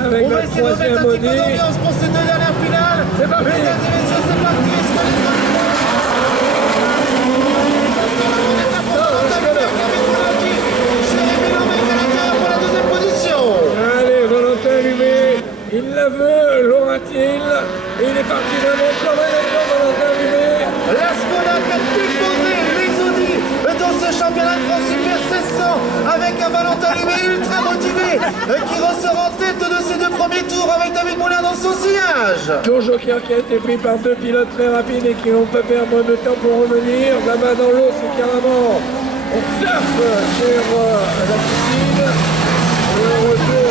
Avec On va la essayer de mettre un troisième petit peu Audi. d'ambiance pour ces deux dernières finales. C'est parti. Mesdames et messieurs, c'est parti. Est-ce que les pour la deuxième position. Allez, Valentin Lumet, il la veut, l'aura-t-il? Et il est parti vraiment comme un avion, Valentin Lumet. La Skoda qui a déposé les Audi dans ce championnat de France Super 1600 avec un Valentin Lumet ultra motivé qui ressort en tête de ces deux premiers tours avec David Moulin dans son sillage. Tour Joker qui a été pris par deux pilotes très rapides et qui n'ont pas perdre de temps pour revenir. Là-bas dans l'eau, c'est carrément, on surfe sur la piscine. Le retour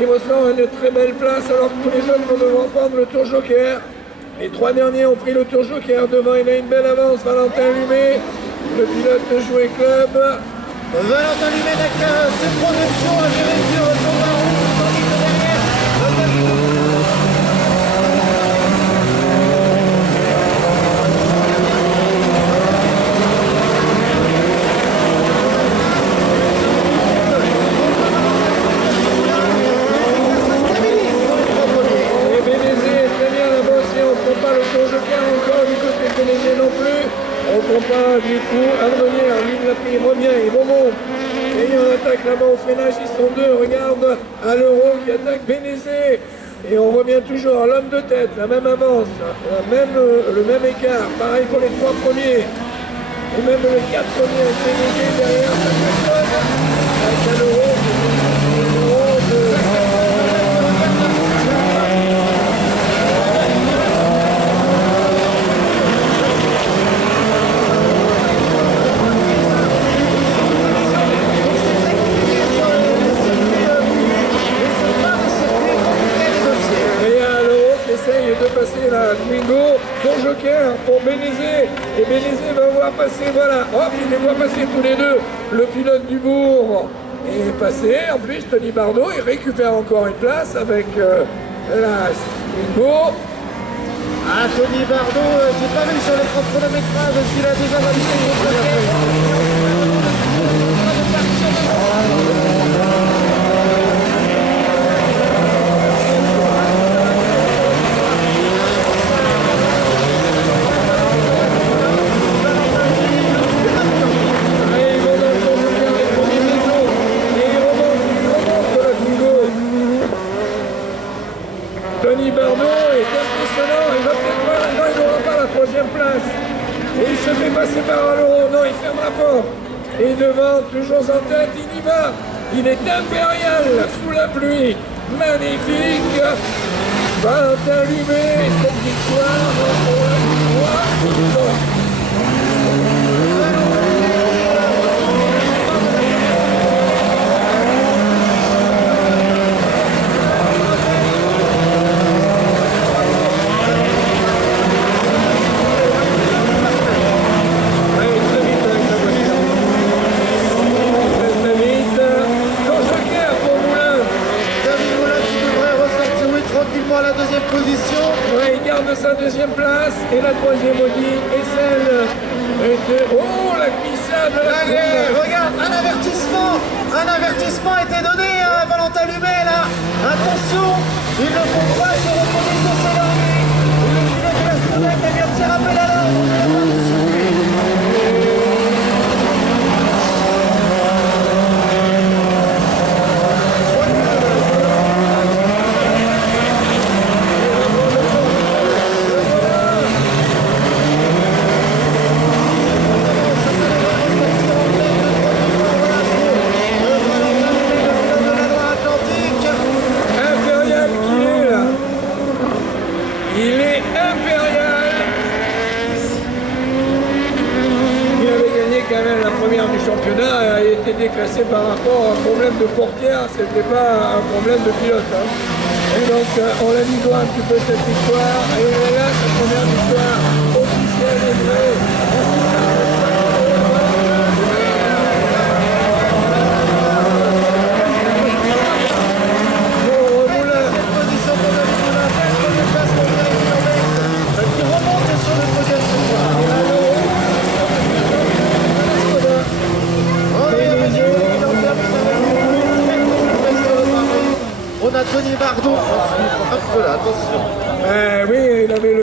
il ressent une très belle place alors que tous les autres vont devoir prendre le Tour Joker. Les trois derniers ont pris le Tour Joker. Devant, il a une belle avance. Valentin Lumet, le pilote de Jouet Club. Valentin Lumet n'a que ses productions à gérer sur son ballon. Tandis que derrière, du coup, Armenière, lui de la pris, il revient, il remonte. Et on attaque là-bas au freinage, ils sont deux, regarde à l'euro qui attaque Bénézé. Et on revient toujours à l'homme de tête, la même avance, le même écart, pareil pour les trois premiers. Et même le quatre premiers avec Bénézé derrière, ça fonctionne. Avec à l'euro, de passer la Twingo pour Joker, pour Bénézé. Et Bénézé va voir passer, voilà, hop, il les voit passer tous les deux. Le pilote du Bourg est passé. En plus, Tony Bardot, il récupère encore une place avec la Twingo. Ah, Tony Bardot, j'ai pas vu sur l'écran chronométrage s'il a déjà validé le Joker. Tony Bardot est impressionnant, il va peut-être voir, non il n'aura pas la troisième place. Et il se fait passer par l'euro, non il ferme la porte. Et devant, toujours en tête, il y va. Il est impérial sous la pluie, magnifique. Valentin Lumet, cette victoire pour la victoire. À la deuxième position. Ouais, il garde sa deuxième place et la troisième Audi est celle de... Oh, la glissade. Allez, regarde, un avertissement était donné à Valentin Lumet là. Attention, il ne faut pas se reposer sur ses lauriers. Le pilote de la Skoda qui a bien petit rappel à l'ordre. Du championnat a été déclassé par rapport à un problème de portière, c'était pas un problème de pilote. Hein. Et donc on l'a mis droit un petit peu cette victoire, et là sa première victoire au Anthony Bardon. Hop là, attention. Oui, il avait le